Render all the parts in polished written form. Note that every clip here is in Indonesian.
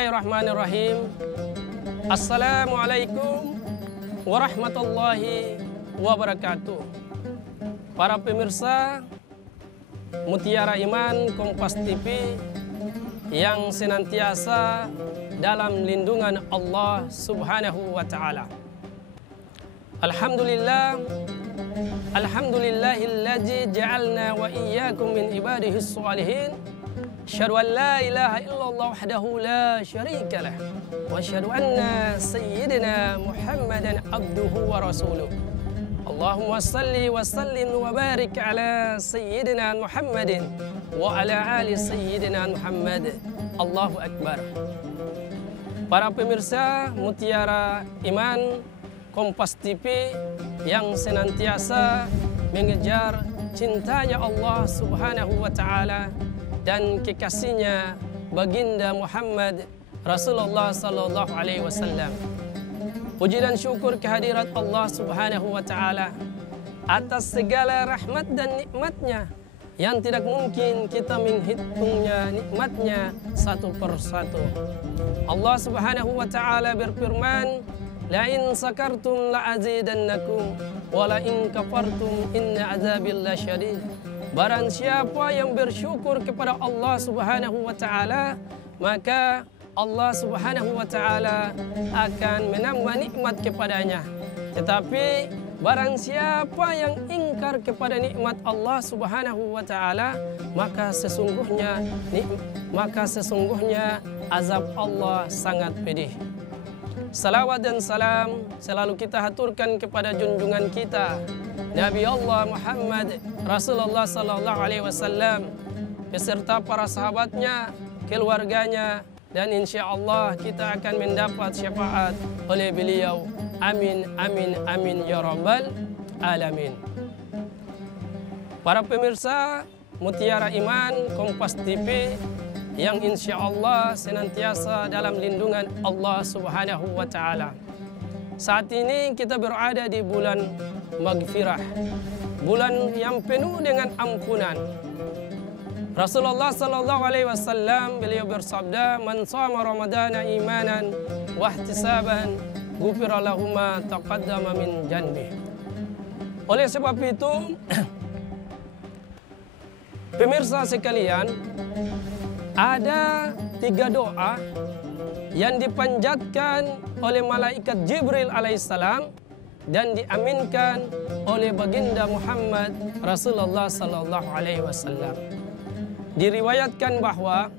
Bismillahirrahmanirrahim. Assalamualaikum warahmatullahi wabarakatuh. Para pemirsa Mutiara Iman Kompas TV yang senantiasa dalam lindungan Allah Subhanahu wa Ta'ala. Alhamdulillahilladzi ja'alna wa iyyakum min ibadihis shalihin. Asyhadu an la ilaha illallah wahdahu la syarika lah wa asyhadu anna sayyidina Muhammadan abduhu wa rasuluh. Allahumma salli wa sallim wa barik ala sayyidina Muhammadin wa ala ali sayyidina Muhammad. Allahu akbar. Para pemirsa Mutiara Iman Kompas TV yang senantiasa mengejar cintanya Allah Subhanahu wa Ta'ala dan kekasihnya baginda Muhammad Rasulullah sallallahu alaihi wasallam. Puji dan syukur kehadirat Allah Subhanahu wa Ta'ala atas segala rahmat dan nikmatnya yang tidak mungkin kita menghitungnya nikmatnya satu persatu. Allah Subhanahu wa Ta'ala berfirman, la in sakartum la azidannakum wa la in kafartum inna azabil lasyadid. Barang siapa yang bersyukur kepada Allah Subhanahu wa Ta'ala, maka Allah Subhanahu wa Ta'ala akan menambah nikmat kepadanya. Tetapi barang siapa yang ingkar kepada nikmat Allah Subhanahu wa Ta'ala, maka sesungguhnya azab Allah sangat pedih. Salawat dan salam selalu kita haturkan kepada junjungan kita Nabi Allah Muhammad Rasulullah sallallahu alaihi wasallam beserta para sahabatnya, keluarganya, dan insya Allah kita akan mendapat syafaat oleh beliau. Amin, amin, amin ya rabbal alamin. Para pemirsa Mutiara Iman Kompas TV yang insya Allah senantiasa dalam lindungan Allah Subhanahu wa Ta'ala. Saat ini kita berada di bulan Maghfirah, bulan yang penuh dengan ampunan. Rasulullah sallallahu alaihi wasallam beliau bersabda, man shama ramadana imanan wa ihtisaban ghufira lahu ma taqaddama min dhanbi. Oleh sebab itu pemirsa sekalian, ada 3 doa yang dipanjatkan oleh malaikat Jibril alaihissalam dan diaminkan oleh baginda Muhammad Rasulullah sallallahu alaihi wasallam. Diriwayatkan bahwa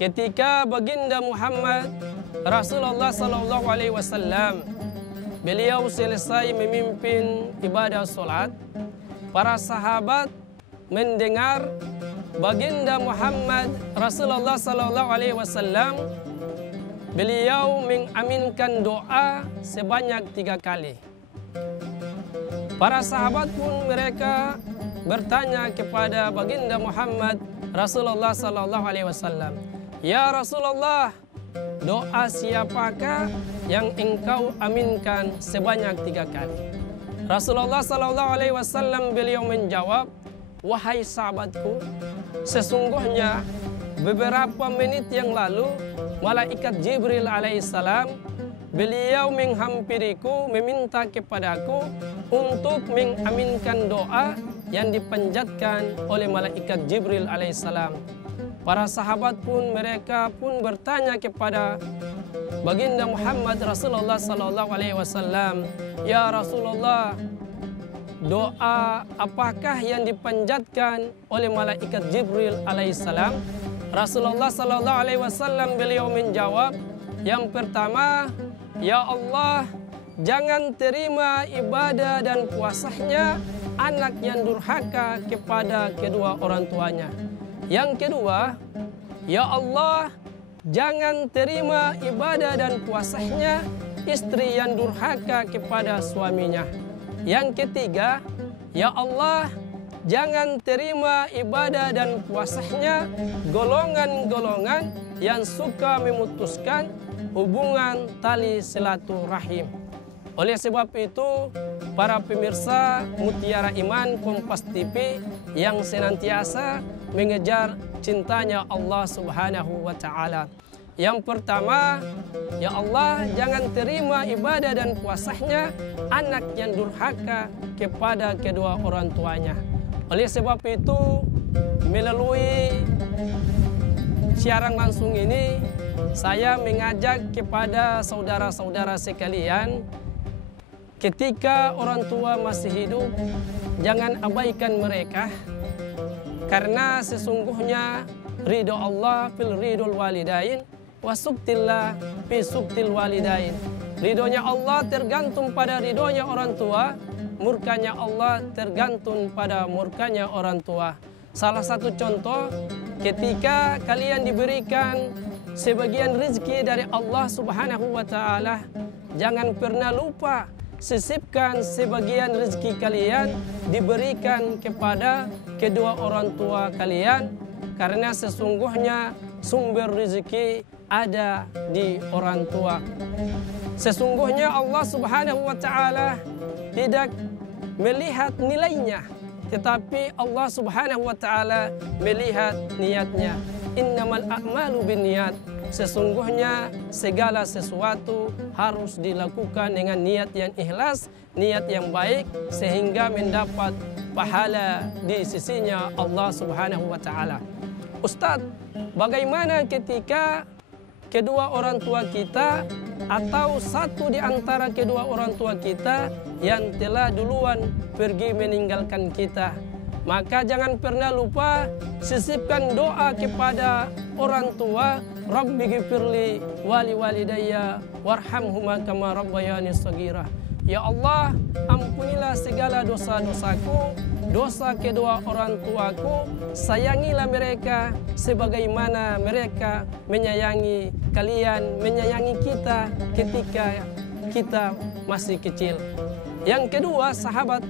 ketika baginda Muhammad Rasulullah sallallahu alaihi wasallam beliau selesai memimpin ibadah salat, para sahabat mendengar baginda Muhammad Rasulullah sallallahu alaihi wasallam beliau mengaminkan doa sebanyak 3 kali. Para sahabat pun mereka bertanya kepada baginda Muhammad Rasulullah sallallahu alaihi wasallam, "Ya Rasulullah, doa siapakah yang engkau aminkan sebanyak 3 kali?" Rasulullah sallallahu alaihi wasallam beliau menjawab, "Wahai sahabatku, sesungguhnya beberapa menit yang lalu malaikat Jibril alaihissalam beliau menghampiriku meminta kepadaku untuk mengaminkan doa yang dipanjatkan oleh malaikat Jibril alaihissalam." Para sahabat pun mereka pun bertanya kepada baginda Muhammad Rasulullah sallallahu alaihi wasallam, "Ya Rasulullah, doa apakah yang dipanjatkan oleh malaikat Jibril alaihissalam?" Rasulullah sallallahu alaihi wasallam beliau menjawab, yang pertama, "Ya Allah, jangan terima ibadah dan puasanya anak yang durhaka kepada kedua orang tuanya." Yang kedua, "Ya Allah, jangan terima ibadah dan puasanya istri yang durhaka kepada suaminya." Yang ketiga, "Ya Allah, jangan terima ibadah dan puasanya golongan-golongan yang suka memutuskan hubungan tali silaturahim." Oleh sebab itu, para pemirsa Mutiara Iman Kompas TV yang senantiasa mengejar cintanya Allah Subhanahu wa Ta'ala, Yang pertama, ya Allah jangan terima ibadah dan puasanya anak yang durhaka kepada kedua orang tuanya. Oleh sebab itu, melalui siaran langsung ini, saya mengajak kepada saudara-saudara sekalian, ketika orang tua masih hidup, jangan abaikan mereka, karena sesungguhnya ridho Allah fil ridhul walidain wa suktillah fi suktil walidain. Ridhonya Allah tergantung pada ridhonya orang tua, murkanya Allah tergantung pada murkanya orang tua. Salah satu contoh, ketika kalian diberikan sebagian rezeki dari Allah Subhanahu wa Ta'ala, jangan pernah lupa sisipkan sebagian rezeki kalian diberikan kepada kedua orang tua kalian, karena sesungguhnya sumber rezeki ada di orang tua. Sesungguhnya Allah Subhanahu wa Ta'ala tidak melihat nilainya, tetapi Allah Subhanahu wa Ta'ala melihat niatnya. Innamal a'malu binniyat. Sesungguhnya segala sesuatu harus dilakukan dengan niat yang ikhlas, niat yang baik, sehingga mendapat pahala di sisinya Allah Subhanahu wa Ta'ala. Ustadz, bagaimana ketika kedua orang tua kita atau satu di antara kedua orang tua kita yang telah duluan pergi meninggalkan kita? Maka jangan pernah lupa sisipkan doa kepada orang tua. Rabbi ghfirli wali walidayya warhamhuma kama rabbayani shaghira. Ya Allah, ampunilah segala dosa-dosaku, dosa kedua orang tuaku, sayangilah mereka sebagaimana mereka menyayangi kalian, menyayangi kita ketika kita masih kecil. Yang kedua, sahabat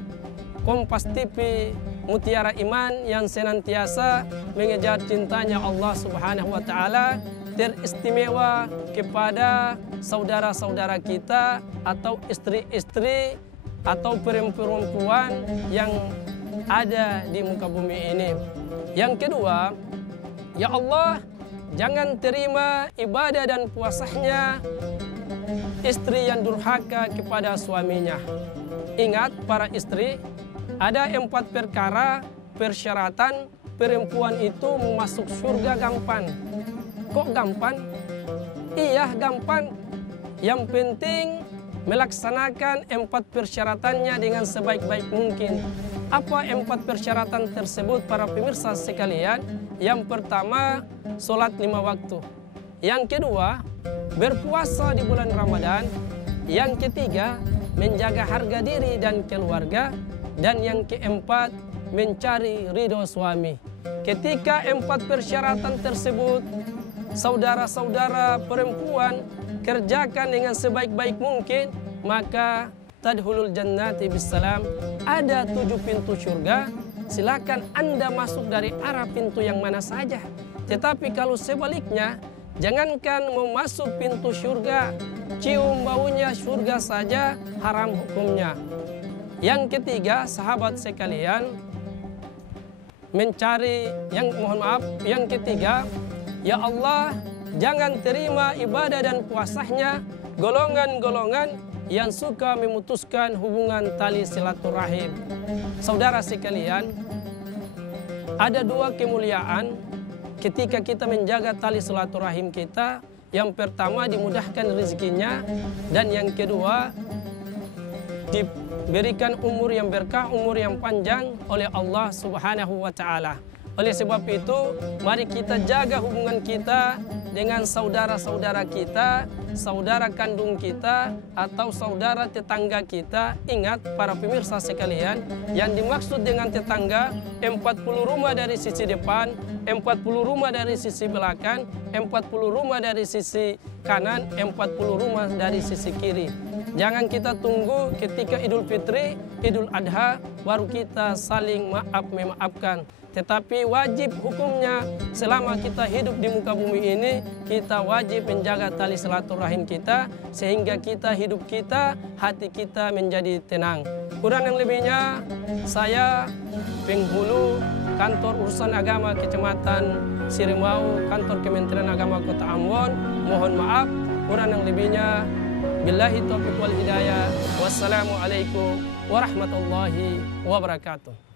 Kompas TV Mutiara Iman yang senantiasa mengejar cintanya Allah Subhanahu wa Ta'ala, teristimewa kepada saudara-saudara kita atau istri-istri atau perempuan yang ada di muka bumi ini. Yang kedua, ya Allah, jangan terima ibadah dan puasanya istri yang durhaka kepada suaminya. Ingat para istri, ada 4 perkara persyaratan perempuan itu masuk surga gampang. Kok gampang? Iya gampang. Yang penting melaksanakan 4 persyaratannya dengan sebaik-baik mungkin. Apa 4 persyaratan tersebut para pemirsa sekalian? Yang pertama, sholat 5 waktu. Yang kedua, berpuasa di bulan Ramadan. Yang ketiga, menjaga harga diri dan keluarga. Dan yang keempat, mencari ridho suami. Ketika 4 persyaratan tersebut saudara-saudara perempuan kerjakan dengan sebaik-baik mungkin, maka tadkhulul jannati bisalam. Ada 7 pintu surga, silakan Anda masuk dari arah pintu yang mana saja. Tetapi kalau sebaliknya, jangankan mau masuk pintu surga, cium baunya surga saja haram hukumnya. Yang ketiga, sahabat sekalian, yang ketiga, ya Allah, jangan terima ibadah dan puasanya golongan-golongan yang suka memutuskan hubungan tali silaturahim. Saudara sekalian, ada 2 kemuliaan ketika kita menjaga tali silaturahim kita. Yang pertama, dimudahkan rezekinya, dan yang kedua, diberikan umur yang berkah, umur yang panjang oleh Allah Subhanahu wa Ta'ala. Oleh sebab itu, mari kita jaga hubungan kita dengan saudara-saudara kita, saudara kandung kita, atau saudara tetangga kita. Ingat para pemirsa sekalian, yang dimaksud dengan tetangga, 40 rumah dari sisi depan, 40 rumah dari sisi belakang, 40 rumah dari sisi kanan, 40 rumah dari sisi kiri. Jangan kita tunggu ketika Idul Fitri, Idul Adha, baru kita saling memaafkan. Tetapi wajib hukumnya selama kita hidup di muka bumi ini, kita wajib menjaga tali silaturahim kita, sehingga kita hidup kita, hati kita menjadi tenang. Kurang yang lebihnya, saya penghulu kantor urusan agama Kecamatan Sirimau, kantor Kementerian Agama Kota Ambon. Mohon maaf, kurang yang lebihnya. Billahi taufiq wal hidayah. Wassalamualaikum warahmatullahi wabarakatuh.